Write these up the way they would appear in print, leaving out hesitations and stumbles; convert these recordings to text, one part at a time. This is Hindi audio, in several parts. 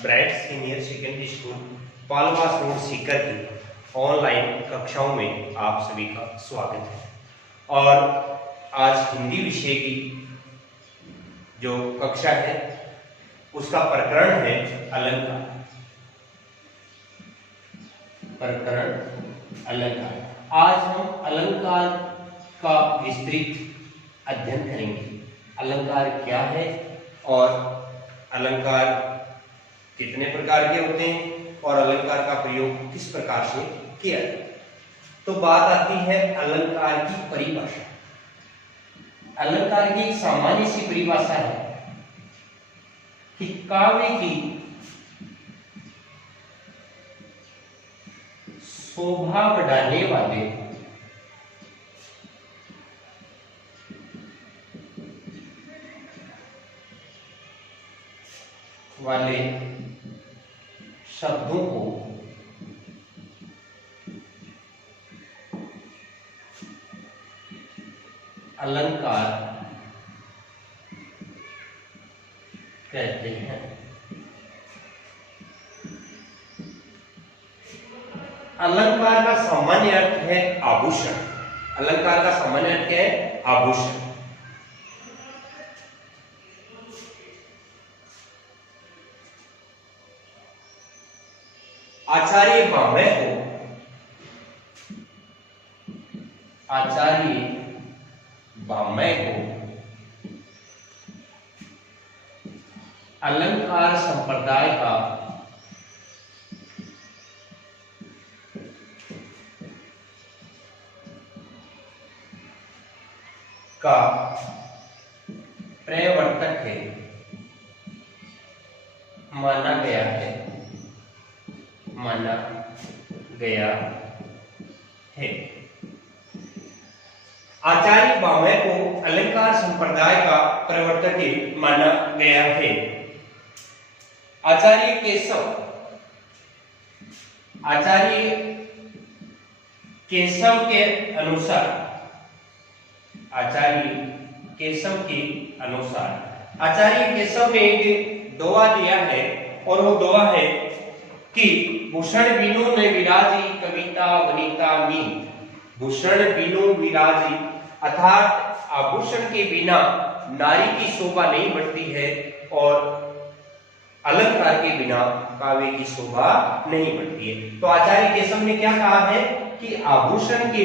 Bright senior secondary school Palwas road Sikar की ऑनलाइन कक्षाओं में आप सभी का स्वागत है। और आज हिंदी विषय की जो कक्षा है उसका प्रकरण है अलंकार। प्रकरण अलंकार। आज हम अलंकार का विस्तृत अध्ययन करेंगे। अलंकार क्या है और अलंकार कितने प्रकार के होते हैं और अलंकार का प्रयोग किस प्रकार से किया जाए। तो बात आती है अलंकार की परिभाषा। अलंकार की एक सामान्य सी परिभाषा है कि काव्य की शोभा बढ़ाने वाले शब्दों को अलंकार कहते हैं। अलंकार का सामान्य अर्थ है आभूषण। अलंकार का सामान्य अर्थ क्या है? आभूषण। आचार्य बामय को अलंकार संप्रदाय का प्रवर्तक है माना गया है। आचार्य बामय को अलंकार संप्रदाय का प्रवर्तक माना गया है। आचार्य केशव के अनुसार आचार्य केशव ने एक दोहा दिया है और वो दोहा है कि भूषण बिनु न विराजी कविता वनिता मीत। भूषण बिनु विराजी अर्थात आभूषण के बिना नारी की शोभा नहीं बढ़ती है और अलंकार के बिना काव्य की शोभा नहीं बढ़ती है। तो आचार्य केशव ने क्या कहा है कि आभूषण के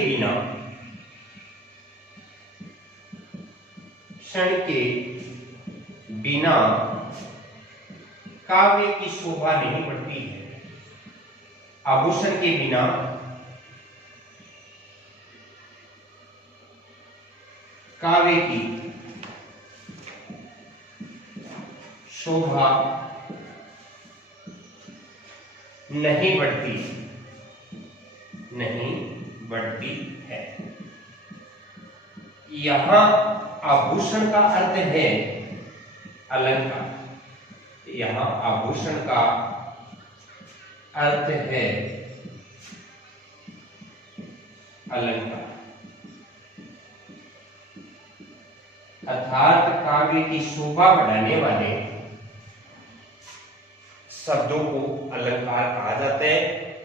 बिना काव्य की शोभा नहीं बढ़ती है। आभूषण के बिना काव्य की शोभा नहीं बढ़ती है। यहां आभूषण का अर्थ है अलंकार। यहां आभूषण का अर्थ है अलंकार अर्थात काव्य की शोभा बढ़ाने वाले शब्दों को अलंकार कहा जाता है।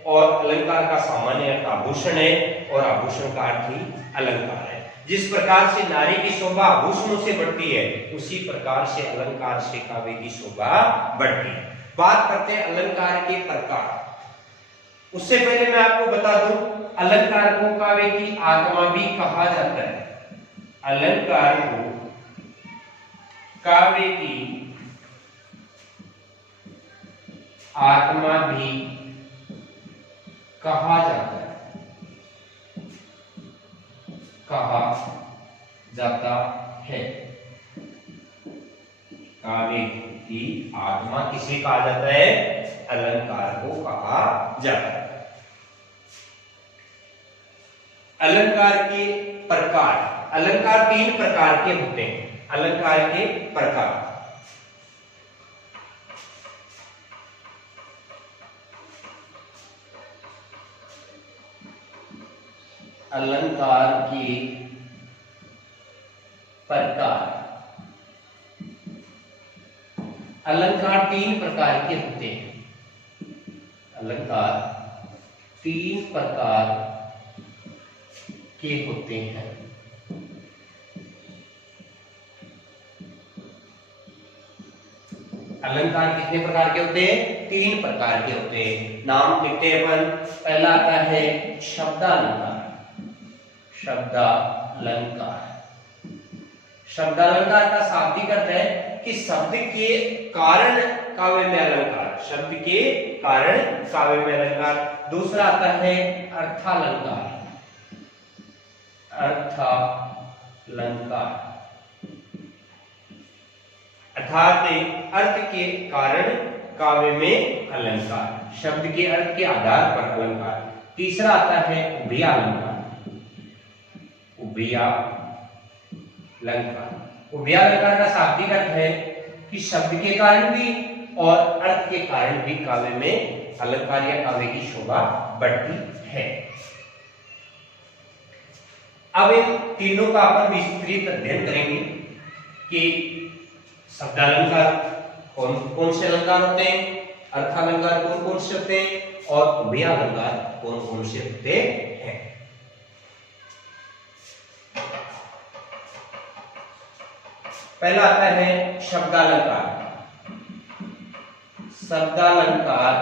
और अलंकार का सामान्य अर्थ आभूषण है और आभूषण का अर्थ ही अलंकार है। जिस प्रकार से नारी की शोभा आभूषणों से बढ़ती है उसी प्रकार से अलंकार से काव्य की शोभा बढ़ती है। बात करते हैं अलंकार के प्रकार। उससे पहले मैं आपको बता दूं अलंकार को काव्य की आत्मा भी कहा जाता है। अलंकार को काव्य की आत्मा भी कहा जाता है। काव्य की आत्मा किसे कहा जाता है? अलंकार को कहा जाता है। अलंकार के प्रकार। अलंकार 3 प्रकार के होते हैं। अलंकार के प्रकार। अलंकार के प्रकार। अलंकार तीन प्रकार के होते हैं। अलंकार तीन प्रकार के होते हैं। अलंकार कितने प्रकार के होते हैं? तीन प्रकार के होते हैं। नाम लिखते हैं अपन। पहला आता है शब्दालंकार। शब्दालंकार, शब्दालंकार का शाब्दिक अर्थ है कि शब्द के कारण काव्य में अलंकार, शब्द के कारण काव्य में अलंकार। दूसरा आता है अर्थालंकार। अर्थालंकार अर्थात अर्थ के कारण काव्य में अलंकार, शब्द के अर्थ के आधार पर अलंकार। तीसरा आता है उभयालंकार। उभयालंकार का शाब्दिक अर्थ है कि शब्द के कारण भी और अर्थ के कारण भी काव्य में अलंकार या काव्य की शोभा बढ़ती है। अब इन तीनों का अपन विस्तृत अध्ययन करेंगे कि शब्दालंकार कौन कौन से अलंकार होते हैं, अर्थालंकार कौन कौन से होते हैं और उभयालंकार कौन कौन से होते हैं। पहला आता है शब्दालंकार। शब्दालंकार,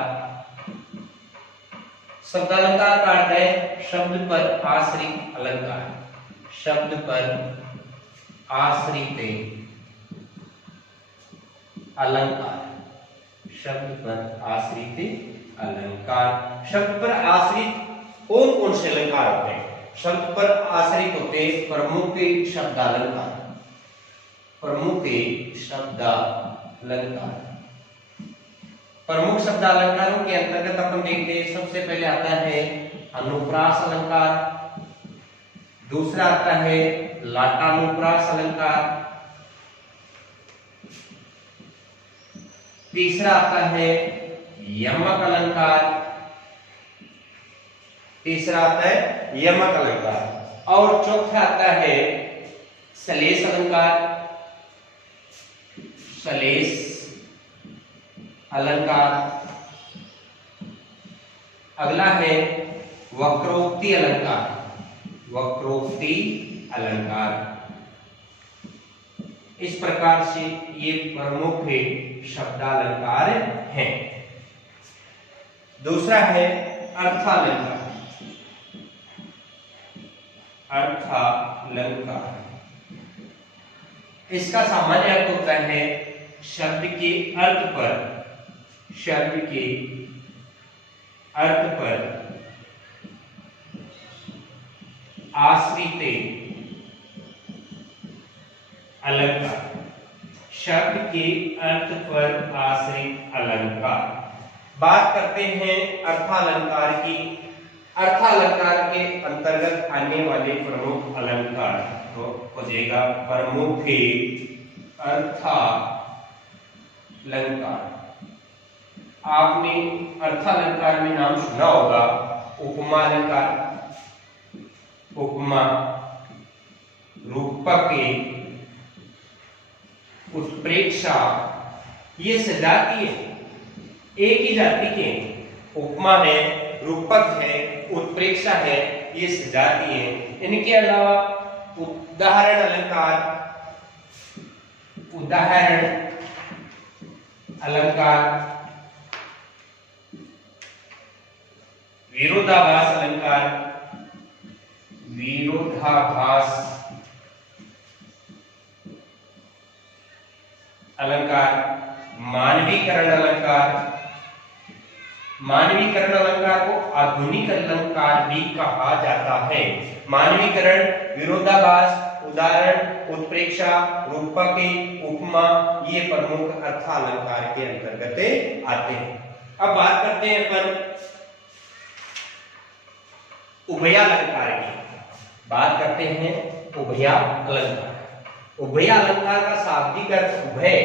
शब्दालंकार का अर्थ है शब्द पर आश्रित अलंकार। शब्द पर आश्रित अलंकार। शब्द पर आश्रित अलंकार। शब्द पर आश्रित कौन कौन से अलंकार होते हैं? शब्द पर आश्रित होते प्रमुख शब्दालंकार। प्रमुख शब्दालंकार, प्रमुख शब्दालंकारों के अंतर्गत अपन देखते हैं। सबसे पहले आता है अनुप्रास अलंकार, दूसरा आता है लाटानुप्रास अलंकार, तीसरा आता है यमक अलंकार, तीसरा आता है यमक अलंकार और चौथा आता है सलेश अलंकार। सलेश अलंकार। अगला है वक्रोक्ति अलंकार। वक्रोक्ति अलंकार। इस प्रकार से ये प्रमुख शब्दालंकार हैं। दूसरा है अर्थालंकार। अर्थालंकार, इसका सामान्य अर्थ होता है शब्द के अर्थ पर, शब्द के अर्थ पर आश्रित अलंकार। शब्द के अर्थ पर आश्रित अलंकार। बात करते हैं अर्थालंकार की। अर्थालंकार के अंतर्गत आने वाले प्रमुख अलंकार तो हो जाएगा प्रमुख अर्थालंकार। आपने अर्थालंकार में नाम सुना होगा उपमा अलंकार, उपमा, रूपक, उत्प्रेक्षा। ये सजातीय एक ही जाति के उपमा है, रूपक है, उत्प्रेक्षा है, ये सजातीय है। इनके अलावा उदाहरण अलंकार, उदाहरण अलंकार, विरोधाभास अलंकार, विरोधाभास अलंकार, मानवीकरण अलंकार। मानवीकरण अलंकार को आधुनिक अलंकार भी कहा जाता है। मानवीकरण, विरोधाभास, उदाहरण, उत्प्रेक्षा, रूपक, उपमा, ये प्रमुख अर्थालंकार के अंतर्गत आते हैं। अब बात करते हैं अपन उभयालंकार की। बात करते हैं उभयालंकार। उभयालंकार का शाब्दिक अर्थ उभय,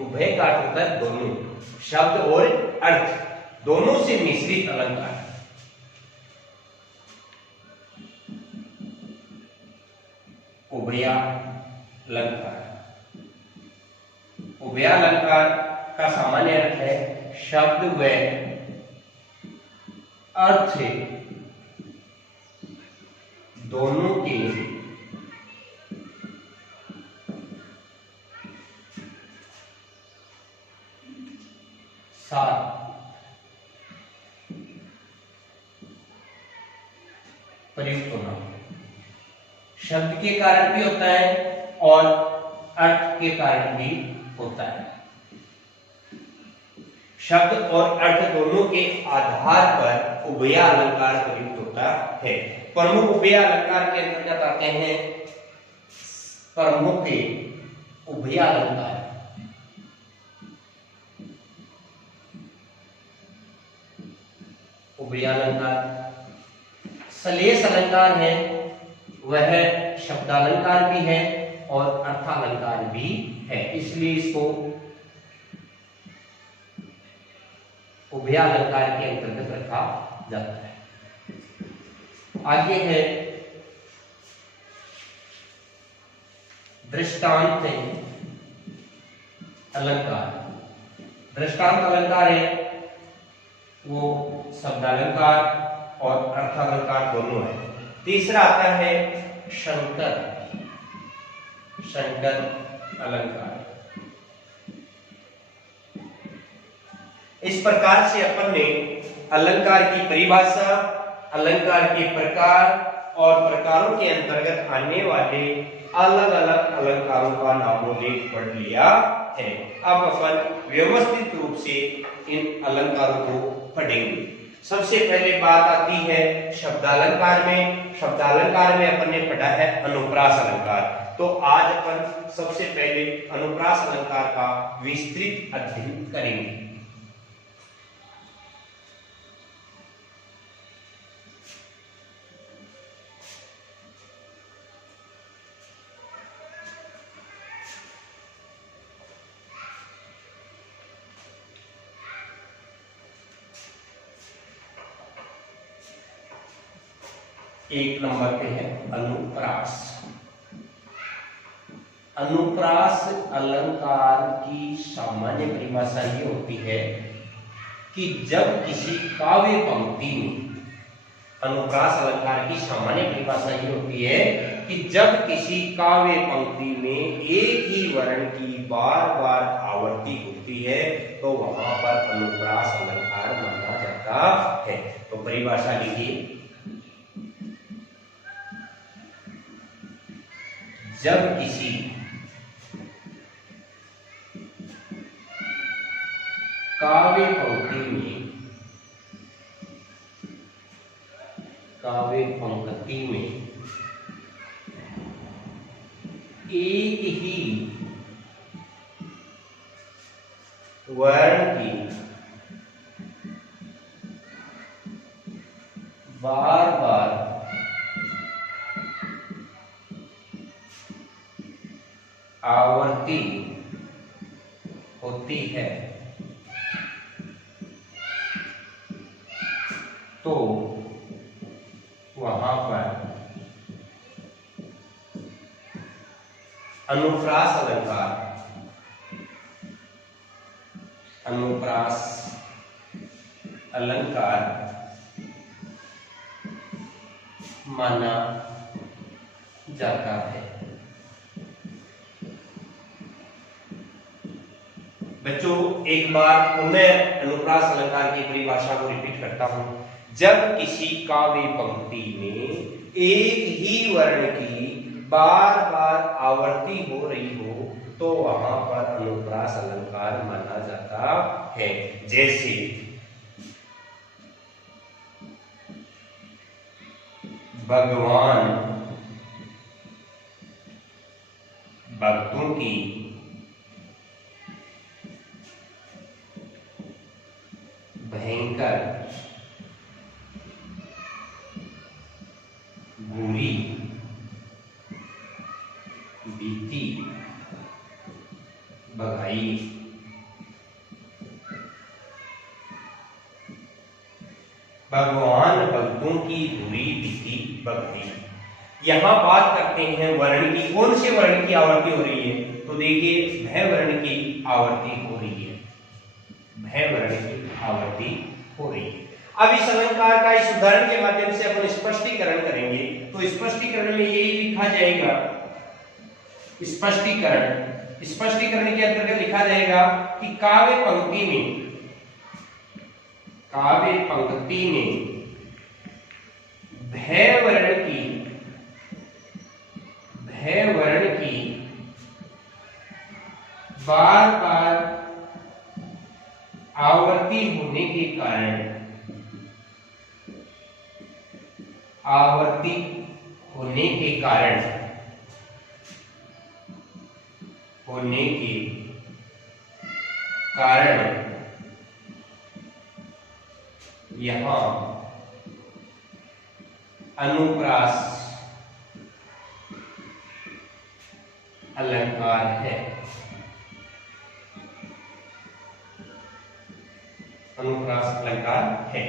उभय का अर्थ होता है दोनों, शब्द और अर्थ दोनों से मिश्रित अलंकार। उभयालंकार, उभयालंकार का सामान्य अर्थ है शब्द व अर्थ दोनों के साथ प्रयुक्त होना। शब्द के कारण भी होता है और अर्थ के कारण भी होता है। शब्द और अर्थ दोनों के आधार पर उभयालंकार प्रयुक्त होता है। प्रमुख उभयालंकार के अंतर्गत आते हैं प्रमुख उभयालंकार। उभयालंकार सलेश अलंकार है, वह शब्दालंकार भी है और अर्थालंकार भी है, इसलिए इसको उभयालंकार के अंतर्गत रखा जाता है। आगे है दृष्टांत अलंकार। दृष्टांत अलंकार है वो शब्दालंकार और अर्थालंकार दोनों है। तीसरा आता है शंकर अलंकार। इस प्रकार से अपन ने अलंकार की परिभाषा, अलंकार के प्रकार और प्रकारों के अंतर्गत आने वाले अलग अलग अलंकारों का नामोल्लेख पढ़ लिया है। अब अपन व्यवस्थित रूप से इन अलंकारों को पढ़ेंगे। सबसे पहले बात आती है शब्दालंकार में। शब्दालंकार में अपन ने पढ़ा है अनुप्रास अलंकार। तो आज अपन सबसे पहले अनुप्रास अलंकार का विस्तृत अध्ययन करेंगे। एक नंबर पे है अनुप्रास। अनुप्रास अलंकार की सामान्य परिभाषा ये होती है कि जब किसी काव्य पंक्ति में, अनुप्रास अलंकार की सामान्य परिभाषा ये होती है कि जब किसी काव्य पंक्ति में एक ही वर्ण की बार बार आवृत्ति होती है तो वहां पर अनुप्रास अलंकार माना जाता है। तो परिभाषा लिखिए, जब किसी काव्य पंक्ति में एक ही वर्ण की बार बार आवृत्ति होती है तो वहां पर अनुप्रास अलंकार माना जाता है। बच्चों एक बार पुनः अनुप्रास अलंकार की परिभाषा को रिपीट करता हूं। जब किसी काव्य पंक्ति में एक ही वर्ण की बार बार आवृत्ति हो रही हो तो वहां पर अनुप्रास अलंकार माना जाता है। जैसे भगवान भक्तों की भयंकर बुरी बीती भगाई। भगवान भक्तों की बुरी बीती भगाई। यहां बात करते हैं वर्ण की। कौन से वर्ण की आवृत्ति हो रही है? तो देखिए भय वर्ण की आवृत्ति हो रही है। भय वर्ण की आवर्ती हो रही है। अब इस अलंकार का इस उदाहरण के माध्यम से अपन स्पष्टीकरण करेंगे। तो स्पष्टीकरण में यही लिखा जाएगा, स्पष्टीकरण के अंतर्गत लिखा जाएगा कि काव्य पंक्ति में भय वर्ण की बार बार आवर्ती होने के कारण यहाँ अनुप्रास अलंकार है।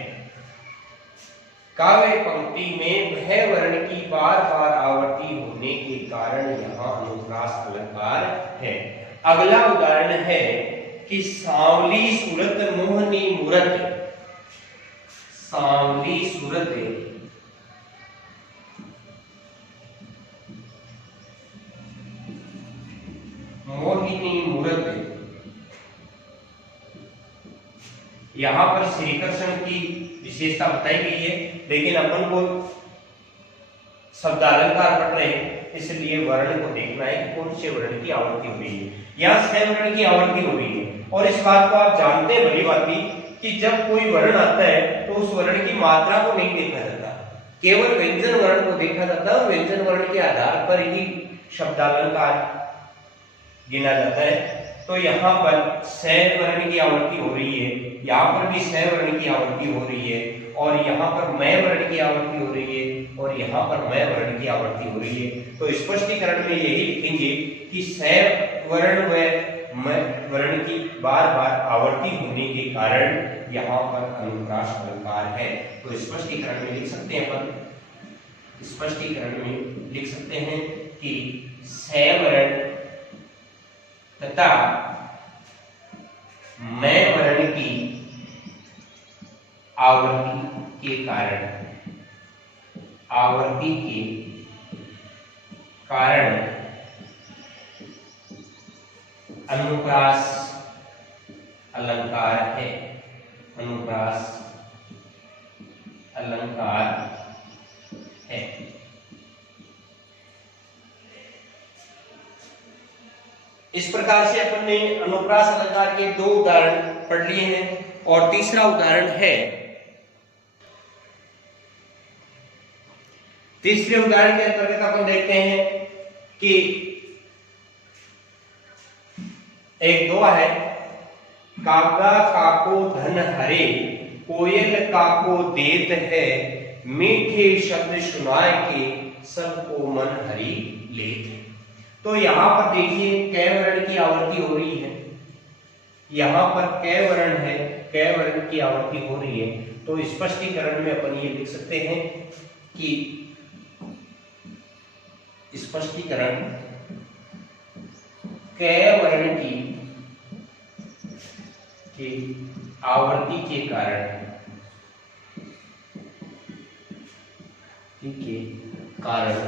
काव्य पंक्ति में भय वर्ण की बार बार आवर्ती होने के कारण यहाँ अनुप्रास अलंकार है। अगला उदाहरण है कि सांवली सूरत मोहनी मूरत, सांवली सूरत मोहिनी मूरत। यहां पर श्री कृष्ण की विशेषता बताई गई है, लेकिन अपन को शब्दालंकार पढ़ रहे हैं, इसलिए वर्ण को देखना है कि कौन से वर्ण की आवर्ती हो रही है। यहाँ 6 वर्ण की आवर्ती हो रही है, और इस बात को आप जानते हैं भली भांति कि जब कोई वर्ण आता है तो उस वर्ण की मात्रा को नहीं देखा जाता, केवल व्यंजन वर्ण को देखा जाता है, और व्यंजन वर्ण के आधार पर ही शब्दालंकार गिना जाता है। तो यहाँ पर 6 वर्ण की आवर्ती हो रही है, यहाँ पर भी 6 वर्ण की आवर्ती हो रही है, और यहाँ पर मय वर्ण की आवर्ती हो रही है, और यहाँ पर मय वर्ण की आवर्ती हो रही है। तो स्पष्टीकरण में यही लिखेंगे कि 6 वर्ण व मय वर्ण की बार बार आवर्ती होने के कारण यहाँ पर अनुप्रास अलंकार है। तो स्पष्टीकरण में लिख सकते हैं अपन, स्पष्टीकरण में लिख सकते हैं कि 6 वर्ण तथा मय वर्ण की आवर्ती के कारण अनुप्रास अलंकार है, अनुप्रास अलंकार है। इस प्रकार से अपन ने अनुप्रास अलंकार के 2 उदाहरण पढ़ लिए हैं, और तीसरा उदाहरण है, तीसरे उदाहरण के अंतर्गत अपन देखते हैं कि एक दोहा है, कागा काको धन हरे, कोयल काको देत है, मीठे शब्द सुनाए के सबको मन हरि लेत है। तो यहाँ पर देखिए कै वर्ण की आवर्ती हो रही है, यहाँ पर कै वर्ण है, कै वर्ण की आवर्ती हो रही है। तो स्पष्टीकरण में अपन ये लिख सकते हैं कि स्पष्टीकरण कै वर्ण की आवर्ती के कारण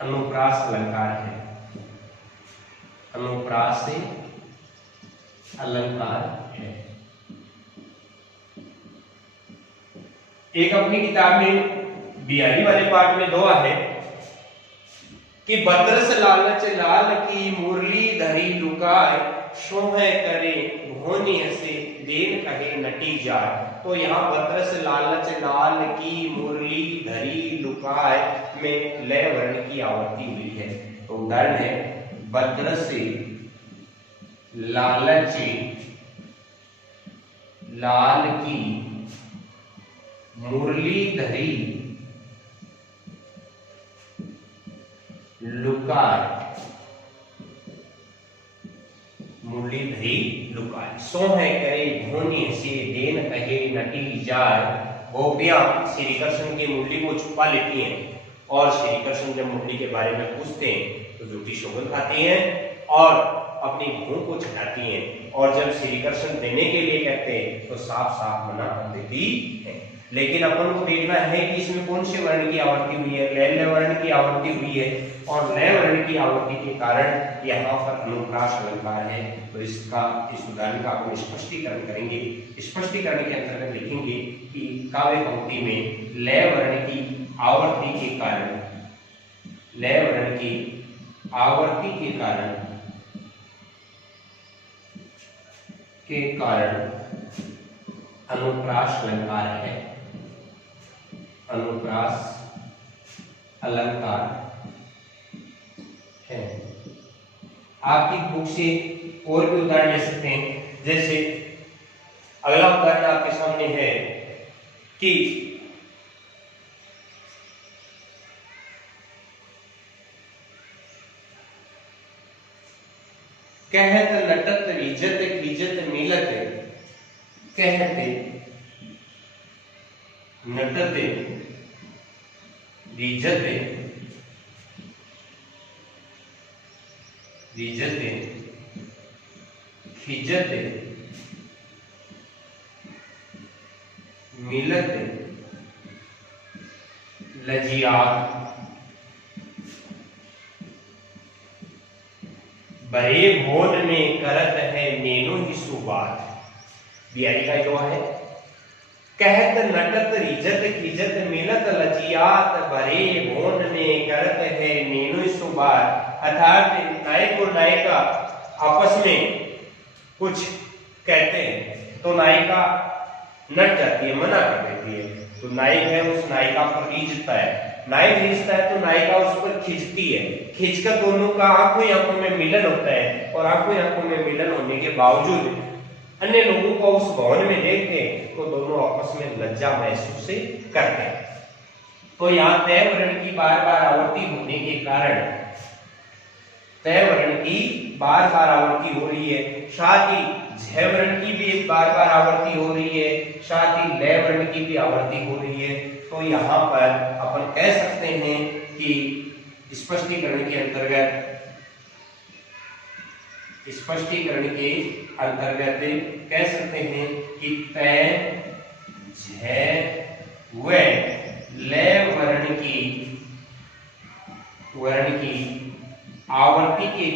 अनुप्रास अलंकार है, अनुप्रास से अलंकार है। एक अपनी किताब में बिहारी वाले पाठ में दोहा है कि बदरस लालच लाल की मुरली धरी लुकाए, शोभे करे भोनी हसे देन कहे नटी जाए। तो यहाँ बदरस लालच लाल की मुरली धरी लुकाए में लय वर्ण की आवर्ती हुई है। तो उदाहरण है, बदरस लालच लाल की मुरली धरी लुकाए, मुरली धरी लुकाए, सोहे करे धोनी से देन कहे नटी जाए। गोपियां श्री कृष्ण की मुरली को छुपा लेती हैं, और श्री कृष्ण जब मुरली के बारे में पूछते हैं तो झूठी शोभन खाती हैं, और अपनी भूख को चढ़ाती हैं, और जब श्री कृष्ण देने के लिए कहते हैं तो साफ साफ मना कर देती है। लेकिन अपन को देखना है कि इसमें कौन से वर्ण की आवृत्ति हुई है, लय वर्ण की आवृत्ति हुई है, और लय वर्ण की आवृत्ति के कारण यहाँ पर अनुप्रास अलंकार है। तो इसका इस उदाहरण का अपन स्पष्टीकरण करेंगे। स्पष्टीकरण के अंतर्गत लिखेंगे कि काव्य पंक्ति में लय वर्ण की आवृत्ति के कारण, लय वर्ण की आवृत्ति के कारण अनुप्रास अलंकार है, अनुप्रास अलंकार है। आपकी बुक से और भी उदाहरण ले सकते हैं, जैसे अगला उदाहरण आपके सामने है कि कहत नटत रिजत खिजत मिलत, कहते नटते रिजते रिजते खिजते मिलते लजियात, बरे भोन में करत है नेनो ही सुबात। बिहारी का जो है, कहत नटत रिजत खिजत मिलत लजियात, बरे भोन में करत है नेनो ही सुबात। अर्थात नायक और नायिका आपस में कुछ कहते हैं तो नायिका नट जाती है, मना कर देती है, तो नायक है उस नायिका पर रीझता है, नायक रीझता है तो नायिका उस पर खिंचती है, खिंचकर दोनों का आंखों आंखों में मिलन होता है, और आंखों आंखों में मिलन होने के बावजूद अन्य लोगों को उस भवन में देखते हैं तो दोनों आपस में लज्जा महसूस करते हैं। तो यहाँ तय वर्ण की बार बार आवृत्ति होने के कारण, तय वर्ण की बार बार आवृत्ति हो रही है, साथ ही झ वर्ण की भी बार बार आवृत्ति हो रही है, साथ ही लय वर्ण की भी आवृत्ति हो रही है। तो यहाँ पर अपन कह सकते हैं कि स्पष्टीकरण के अंतर्गत कह सकते हैं कि तय झ व लय वर्ण की आवृत्ति के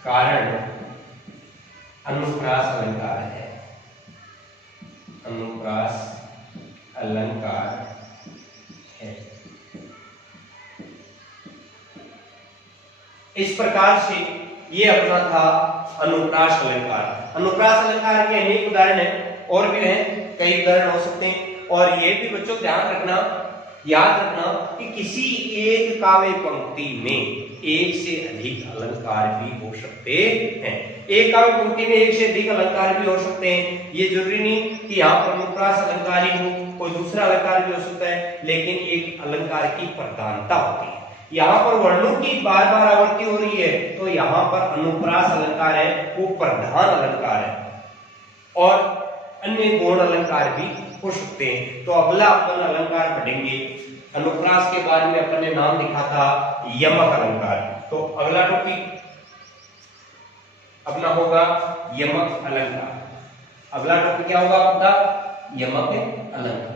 कारण अनुप्रास अलंकार है, अनुप्रास अलंकार है। इस प्रकार से ये अपना था अनुप्रास अलंकार। अनुप्रास अलंकार के अनेक उदाहरण हैं, और भी हैं, कई उदाहरण हो सकते हैं। और ये भी बच्चों ध्यान रखना, याद रखना कि किसी एक काव्य पंक्ति में एक से अधिक अलंकार भी हो सकते हैं। एक काव्य पंक्ति में एक से अधिक अलंकार भी हो सकते हैं। ये जरूरी नहीं कि यहाँ पर अनुप्रास अलंकार ही हो, कोई दूसरा अलंकार भी हो सकता है, लेकिन एक अलंकार की प्रधानता होती है। यहाँ पर वर्णों की बार बार आवृत्ति हो रही है तो यहाँ पर अनुप्रास अलंकार है, वो प्रधान अलंकार है, और अन्य गौण अलंकार भी हो सकते हैं। तो अगला अपन अलंकार पढ़ेंगे, अनुप्रास के बाद में अपन ने नाम लिखा था यमक अलंकार। तो अगला टॉपिक अपना होगा यमक अलंकार। अगला टॉपिक क्या होगा आपका? यमक अलंकार।